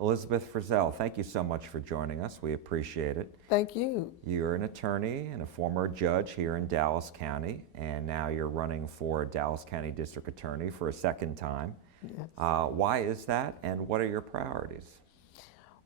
Elizabeth Frizell, thank you so much for joining us. We appreciate it. Thank you. You're an attorney and a former judge here in Dallas County, and now you're running for Dallas County District Attorney for a second time. Yes. Why is that, and what are your priorities?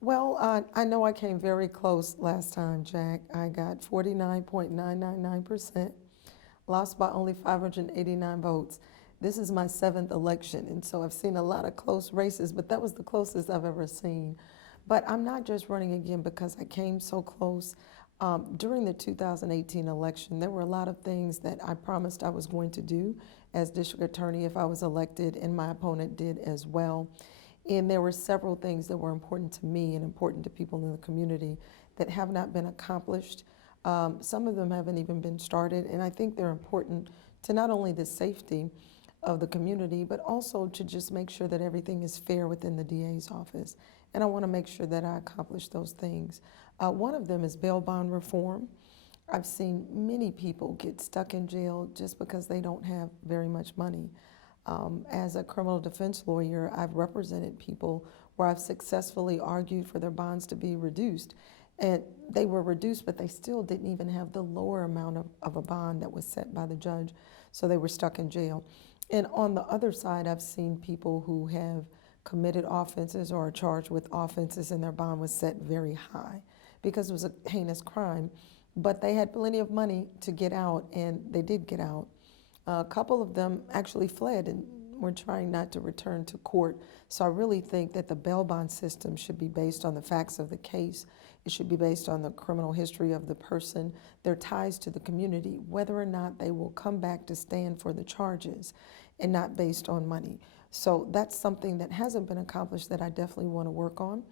Well, I know I came very close last time, Jack. I got 49.999%, lost by only 589 votes. This is my seventh election, and so I've seen a lot of close races, but that was the closest I've ever seen. But I'm not just running again because I came so close. During the 2018 election, there were a lot of things that I promised I was going to do as district attorney if I was elected, and my opponent did as well. And there were several things that were important to me and important to people in the community that have not been accomplished. Some of them haven't even been started, and I think they're important to not only the safety of the community, but also to just make sure that everything is fair within the DA's office. And I want to make sure that I accomplish those things. One of them is bail bond reform. I've seen many people get stuck in jail just because they don't have very much money. As a criminal defense lawyer, I've represented people where I've successfully argued for their bonds to be reduced. And they were reduced, but they still didn't even have the lower amount of a bond that was set by the judge, so they were stuck in jail. And on the other side, I've seen people who have committed offenses or are charged with offenses and their bond was set very high because it was a heinous crime, but they had plenty of money to get out, and they did get out. A couple of them actually fled and were trying not to return to court. So I really think that the bail bond system should be based on the facts of the case. It should be based on the criminal history of the person, their ties to the community, whether or not they will come back to stand for the charges, and not based on money. So that's something that hasn't been accomplished that I definitely want to work on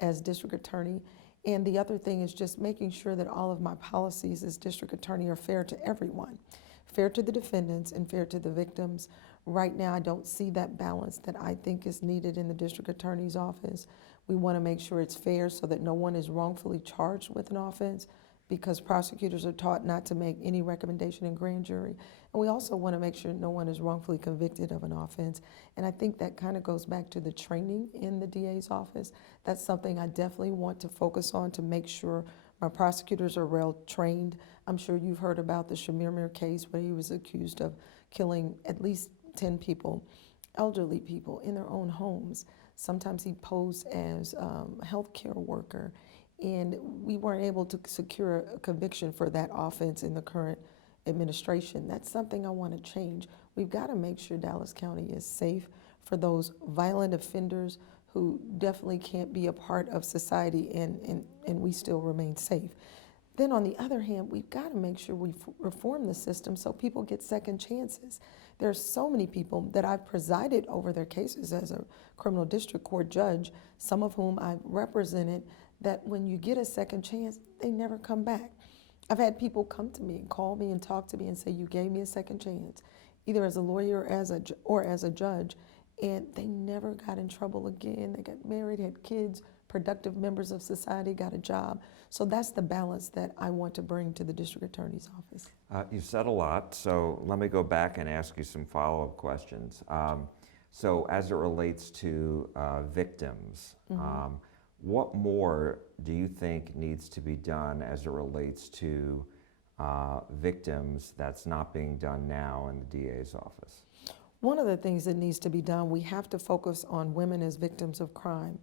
as district attorney. And the other thing is just making sure that all of my policies as district attorney are fair to everyone, fair to the defendants and fair to the victims. Right now, I don't see that balance that I think is needed in the district attorney's office. We want to make sure it's fair so that no one is wrongfully charged with an offense, because prosecutors are taught not to make any recommendation in grand jury. And we also want to make sure no one is wrongfully convicted of an offense. And I think that kind of goes back to the training in the DA's office. That's something I definitely want to focus on to make sure my prosecutors are well trained. I'm sure you've heard about the Shamir case where he was accused of killing at least 10 people, elderly people in their own homes. Sometimes he posed as a healthcare worker, and we weren't able to secure a conviction for that offense in the current administration. That's something I want to change. We've got to make sure Dallas County is safe for those violent offenders who definitely can't be a part of society, and we still remain safe. Then on the other hand, we've got to make sure we reform the system so people get second chances. There are so many people that I've presided over their cases as a criminal district court judge, some of whom I've represented, that when you get a second chance, they never come back. I've had people come to me and call me and talk to me and say, you gave me a second chance, either as a lawyer or as a judge, and they never got in trouble again. They got married, had kids, productive members of society, got a job. So that's the balance that I want to bring to the district attorney's office. You said a lot, so let me go back and ask you some follow-up questions. So as it relates to victims, what more do you think needs to be done as it relates to victims that's not being done now in the DA's office? One of the things that needs to be done, we have to focus on women as victims of crime.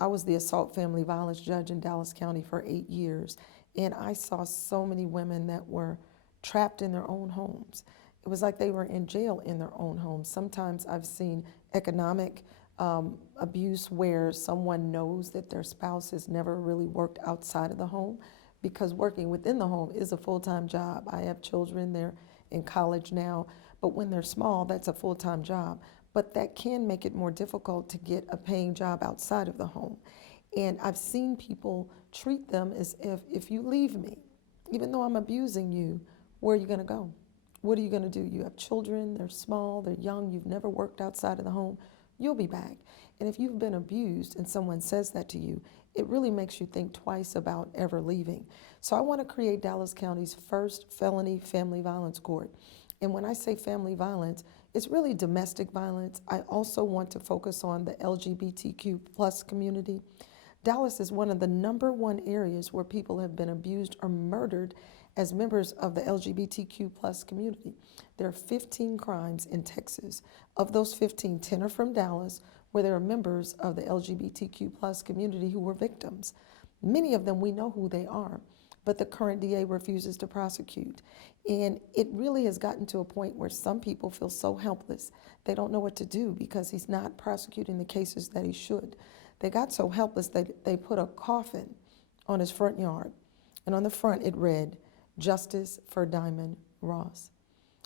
I was the assault family violence judge in Dallas County for 8 years, and I saw so many women that were trapped in their own homes. It was like they were in jail in their own homes. Sometimes I've seen economic abuse where someone knows that their spouse has never really worked outside of the home, because working within the home is a full-time job. I have children, they're in college now, but when they're small, that's a full-time job. But that can make it more difficult to get a paying job outside of the home. And I've seen people treat them as if you leave me, even though I'm abusing you, where are you going to go? What are you going to do? You have children, they're small, they're young, you've never worked outside of the home, you'll be back. And if you've been abused and someone says that to you, it really makes you think twice about ever leaving. So I want to create Dallas County's first felony family violence court. And when I say family violence, It's really domestic violence. I also want to focus on the LGBTQ plus community. Dallas is one of the number one areas where people have been abused or murdered as members of the LGBTQ plus community. There are 15 crimes in Texas. Of those 15, 10 are from Dallas, where there are members of the LGBTQ plus community who were victims. Many of them, we know who they are, but the current DA refuses to prosecute. And it really has gotten to a point where some people feel so helpless, they don't know what to do because he's not prosecuting the cases that he should. They got so helpless that they put a coffin on his front yard, and on the front it read, "Justice for Diamond Ross."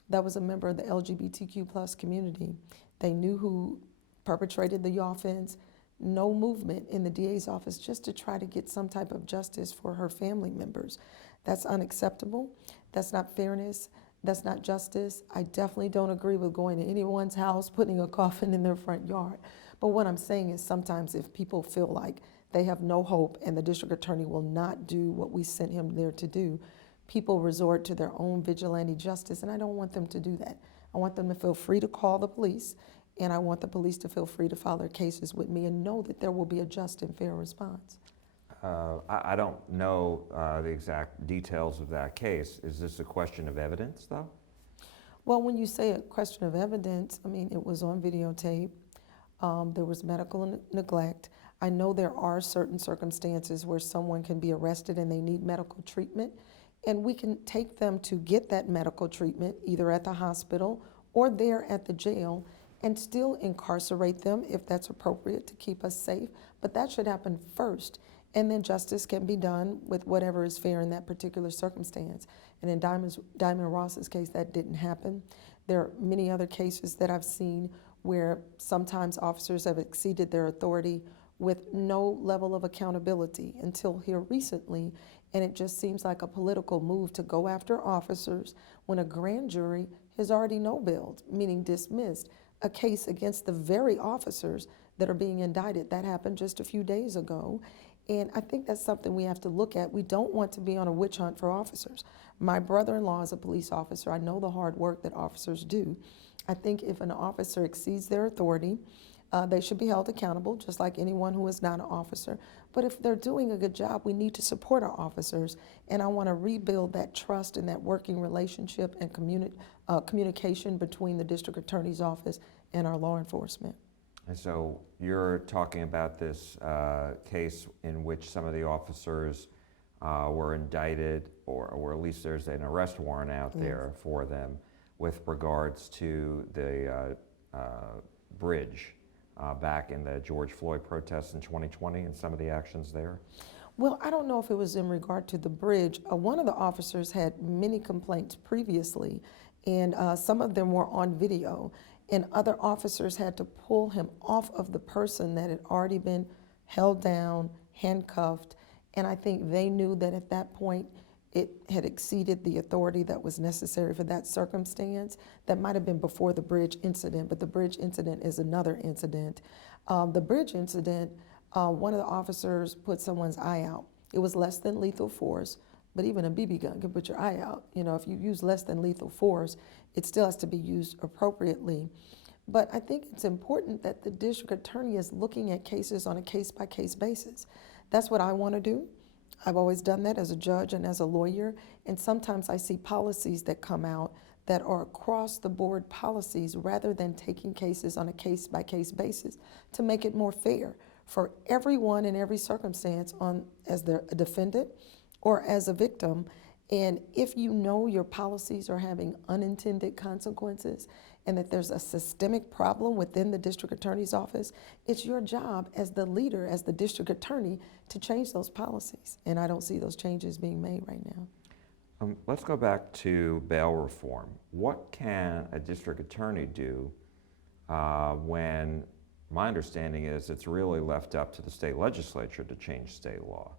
That was a member of the LGBTQ plus community. They knew who perpetrated the offense. No movement in the DA's office just to try to get some type of justice for her family members. That's unacceptable. That's not fairness. That's not justice. I definitely don't agree with going to anyone's house, putting a coffin in their front yard. But what I'm saying is sometimes if people feel like they have no hope and the district attorney will not do what we sent him there to do, people resort to their own vigilante justice, and I don't want them to do that. I want them to feel free to call the police, and I want the police to feel free to file their cases with me and know that there will be a just and fair response. I don't know the exact details of that case. Is this a question of evidence, though? Well, when you say a question of evidence, I mean, it was on videotape. There was medical neglect. I know there are certain circumstances where someone can be arrested and they need medical treatment, and we can take them to get that medical treatment either at the hospital or there at the jail and still incarcerate them if that's appropriate to keep us safe. But that should happen first, and then justice can be done with whatever is fair in that particular circumstance. And in Diamond Ross's case, that didn't happen. There are many other cases that I've seen where sometimes officers have exceeded their authority with no level of accountability until here recently, and it just seems like a political move to go after officers when a grand jury has already no-billed, meaning dismissed, a case against the very officers that are being indicted. That happened just a few days ago, and I think that's something we have to look at. We don't want to be on a witch hunt for officers. My brother-in-law is a police officer. I know the hard work that officers do. I think if an officer exceeds their authority, they should be held accountable, just like anyone who is not an officer. But if they're doing a good job, we need to support our officers. And I want to rebuild that trust and that working relationship and communication between the district attorney's office and our law enforcement. And so you're talking about this case in which some of the officers were indicted, or at least there's an arrest warrant out there for them with regards to the bridge back in the George Floyd protests in 2020 and some of the actions there? Well, I don't know if it was in regard to the bridge. One of the officers had many complaints previously, and some of them were on video, and other officers had to pull him off of the person that had already been held down, handcuffed, and I think they knew that at that point it had exceeded the authority that was necessary for that circumstance. That might have been before the bridge incident, but the bridge incident is another incident. The bridge incident, one of the officers put someone's eye out. It was less than lethal force, but even a BB gun can put your eye out. You know, if you use less than lethal force, it still has to be used appropriately. But I think it's important that the district attorney is looking at cases on a case-by-case basis. That's what I want to do. I've always done that as a judge and as a lawyer, and sometimes I see policies that come out that are across the board policies rather than taking cases on a case-by-case basis to make it more fair for everyone in every circumstance as a defendant or as a victim. And if you know your policies are having unintended consequences and that there's a systemic problem within the district attorney's office, it's your job as the leader, as the district attorney, to change those policies. And I don't see those changes being made right now. Let's go back to bail reform. What can a district attorney do when my understanding is it's really left up to the state legislature to change state law?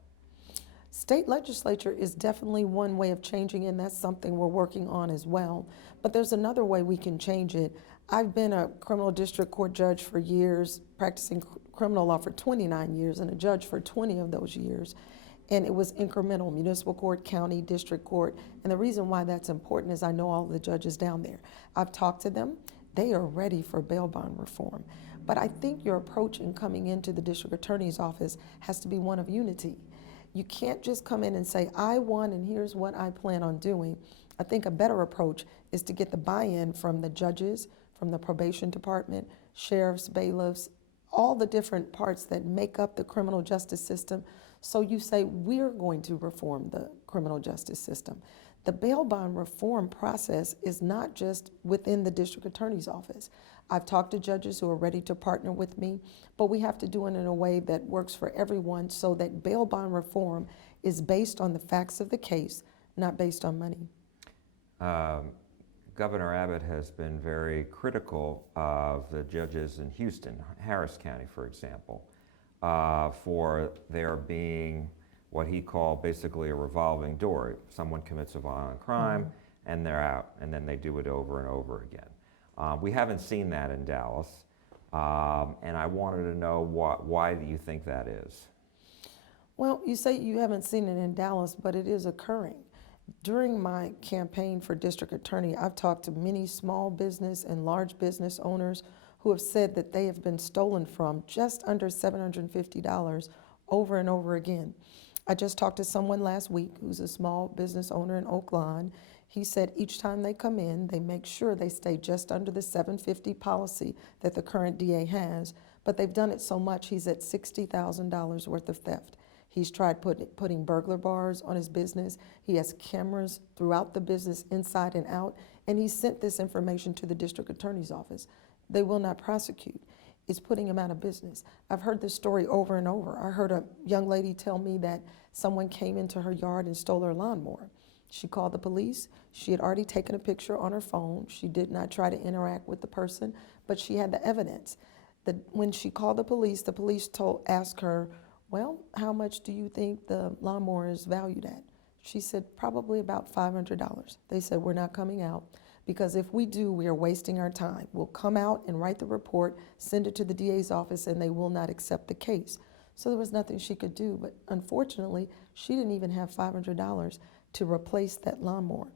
State legislature is definitely one way of changing it, and that's something we're working on as well. But there's another way we can change it. I've been a criminal district court judge for years, practicing criminal law for 29 years, and a judge for 20 of those years. And it was incremental, municipal court, county, district court. And the reason why that's important is I know all of the judges down there. I've talked to them. they are ready for bail bond reform. But I think your approach in coming into the district attorney's office has to be one of unity. You can't just come in and say, I won and here's what I plan on doing. I think a better approach is to get the buy-in from the judges, from the probation department, sheriffs, bailiffs, all the different parts that make up the criminal justice system. So you say, we're going to reform the criminal justice system. The bail bond reform process is not just within the district attorney's office. I've talked to judges who are ready to partner with me, but we have to do it in a way that works for everyone so that bail bond reform is based on the facts of the case, not based on money. Governor Abbott has been very critical of the judges in Houston, Harris County, for example, for there being what he called basically a revolving door. Someone commits a violent crime and they're out, and then they do it over and over again. We haven't seen that in Dallas, and I wanted to know why do you think that is? Well, you say you haven't seen it in Dallas, but it is occurring. During my campaign for district attorney, I've talked to many small business and large business owners who have said that they have been stolen from just under $750 over and over again. I just talked to someone last week who's a small business owner in Oak Lawn. He said each time they come in, they make sure they stay just under the $750 policy that the current DA has, but they've done it so much, he's at $60,000 worth of theft. He's tried putting burglar bars on his business. He has cameras throughout the business, inside and out, and he sent this information to the district attorney's office. They will not prosecute. It's putting him out of business. I've heard this story over and over. I heard a young lady tell me that someone came into her yard and stole her lawnmower. She called the police. She had already taken a picture on her phone. She did not try to interact with the person, but she had the evidence. When she called the police asked her, well, how much do you think the lawnmower is valued at? She said, probably about $500. They said, we're not coming out because if we do, we are wasting our time. We'll come out and write the report, send it to the DA's office, and they will not accept the case. So there was nothing she could do, but unfortunately, she didn't even have $500 to replace that lawnmower.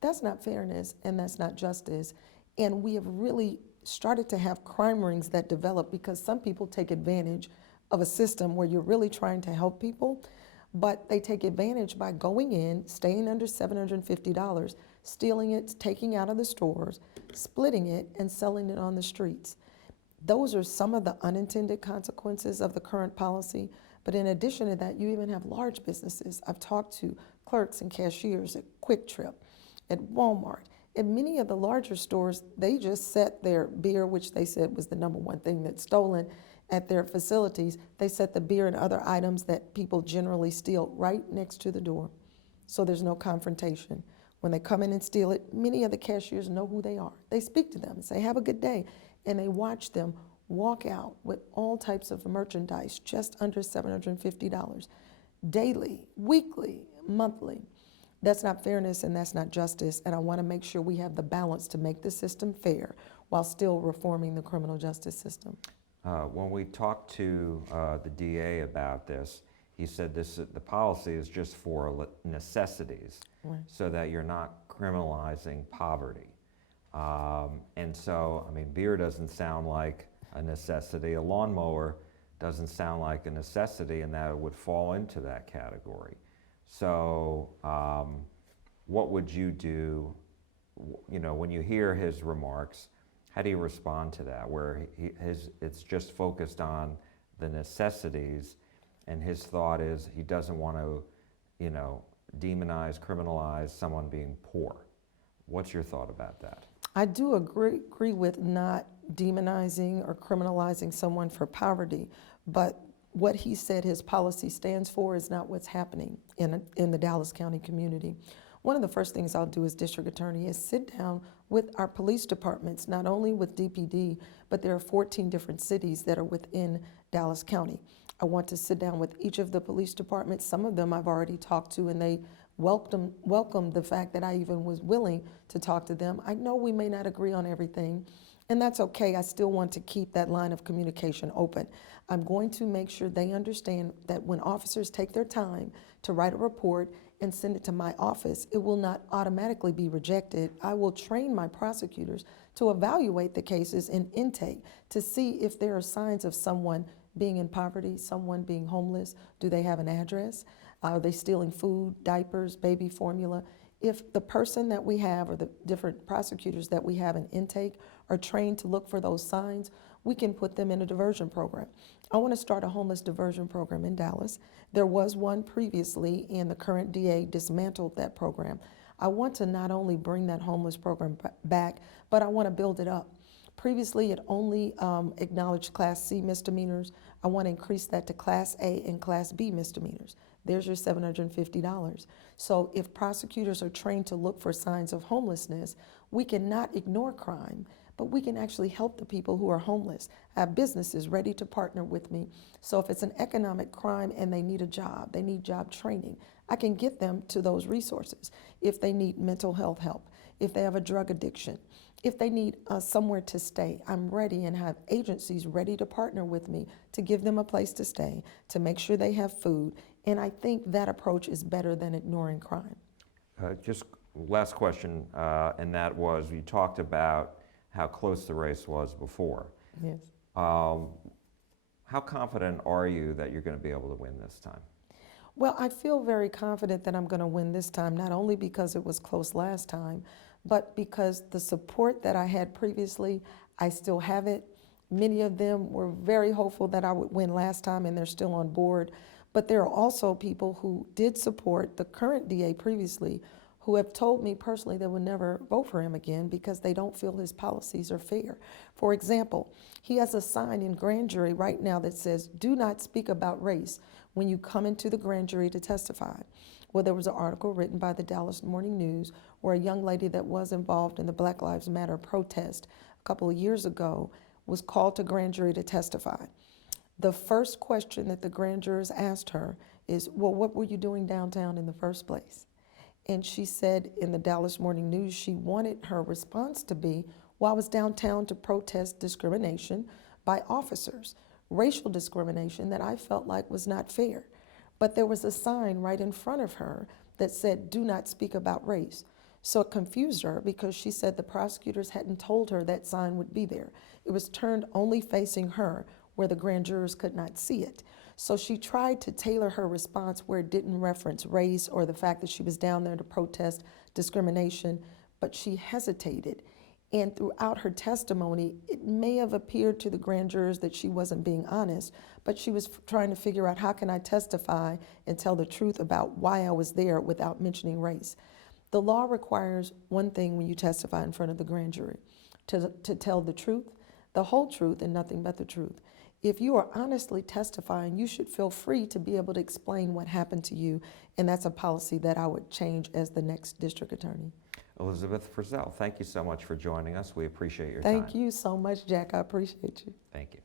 That's not fairness, and that's not justice. And we have really started to have crime rings that develop because some people take advantage of a system where you're really trying to help people, but they take advantage by going in, staying under $750, stealing it, taking out of the stores, splitting it, and selling it on the streets. Those are some of the unintended consequences of the current policy, but in addition to that, you even have large businesses. I've talked to clerks and cashiers at Quick Trip, at Walmart. At many of the larger stores, they just set their beer, which they said was the number one thing that's stolen, at their facilities. They set the beer and other items that people generally steal right next to the door. So there's no confrontation. When they come in and steal it, many of the cashiers know who they are. They speak to them and say, have a good day. And they watch them walk out with all types of merchandise just under $750 daily, weekly, monthly. That's not fairness and that's not justice. And I want to make sure we have the balance to make the system fair while still reforming the criminal justice system. When we talked to the DA about this, he said the policy is just for necessities, right, so that you're not criminalizing poverty. And so, I mean, beer doesn't sound like a necessity. A lawnmower doesn't sound like a necessity, and that it would fall into that category. So what would you do, you know, when you hear his remarks? How do you respond to that, where it's just focused on the necessities, and his thought is he doesn't want to, you know, demonize, criminalize someone being poor? What's your thought about that? I do agree with not demonizing or criminalizing someone for poverty, but what he said his policy stands for is not what's happening in the Dallas County community. One of the first things I'll do as district attorney is sit down with our police departments, not only with DPD, but there are 14 different cities that are within Dallas County. I want to sit down with each of the police departments. Some of them I've already talked to, and they welcomed the fact that I even was willing to talk to them. I know we may not agree on everything, And that's okay. I still want to keep that line of communication open. I'm going to make sure they understand that when officers take their time to write a report and send it to my office, it will not automatically be rejected. I will train my prosecutors to evaluate the cases in intake to see if there are signs of someone being in poverty, someone being homeless. Do they have an address? Are they stealing food, diapers, baby formula? If the person that we have or the different prosecutors that we have in intake are trained to look for those signs, we can put them in a diversion program. I want to start a homeless diversion program in Dallas. There was one previously, and the current DA dismantled that program. I want to not only bring that homeless program back, but I want to build it up. Previously, it only acknowledged Class C misdemeanors. I want to increase that to Class A and Class B misdemeanors. There's your $750. So if prosecutors are trained to look for signs of homelessness, we cannot ignore crime, but we can actually help the people who are homeless. I have businesses ready to partner with me. So if it's an economic crime and they need a job, they need job training, I can get them to those resources. If they need mental health help, if they have a drug addiction, if they need somewhere to stay, I'm ready and have agencies ready to partner with me to give them a place to stay, to make sure they have food. And I think that approach is better than ignoring crime. Just last question, and that was, you talked about how close the race was before. Yes. How confident are you that you're going to be able to win this time? Well, I feel very confident that I'm going to win this time, not only because it was close last time, but because the support that I had previously, I still have it. Many of them were very hopeful that I would win last time, and they're still on board. But there are also people who did support the current DA previously who have told me personally they would never vote for him again because they don't feel his policies are fair. For example, he has a sign in grand jury right now that says, "Do not speak about race when you come into the grand jury to testify." Well, there was an article written by the Dallas Morning News where a young lady that was involved in the Black Lives Matter protest a couple of years ago was called to grand jury to testify. The first question that the grand jurors asked her is, "Well, what were you doing downtown in the first place?" And she said in the Dallas Morning News she wanted her response to be, "Well, I was downtown to protest discrimination by officers, racial discrimination that I felt like was not fair." But there was a sign right in front of her that said, "Do not speak about race." So it confused her because she said the prosecutors hadn't told her that sign would be there. It was turned only facing her where the grand jurors could not see it. So she tried to tailor her response where it didn't reference race or the fact that she was down there to protest discrimination, but she hesitated. And throughout her testimony, it may have appeared to the grand jurors that she wasn't being honest, but she was trying to figure out, how can I testify and tell the truth about why I was there without mentioning race? The law requires one thing when you testify in front of the grand jury, to tell the truth, the whole truth, and nothing but the truth. If you are honestly testifying, you should feel free to be able to explain what happened to you, and that's a policy that I would change as the next district attorney. Elizabeth Frizell, thank you so much for joining us. We appreciate your time. Thank you so much, Jack. I appreciate you. Thank you.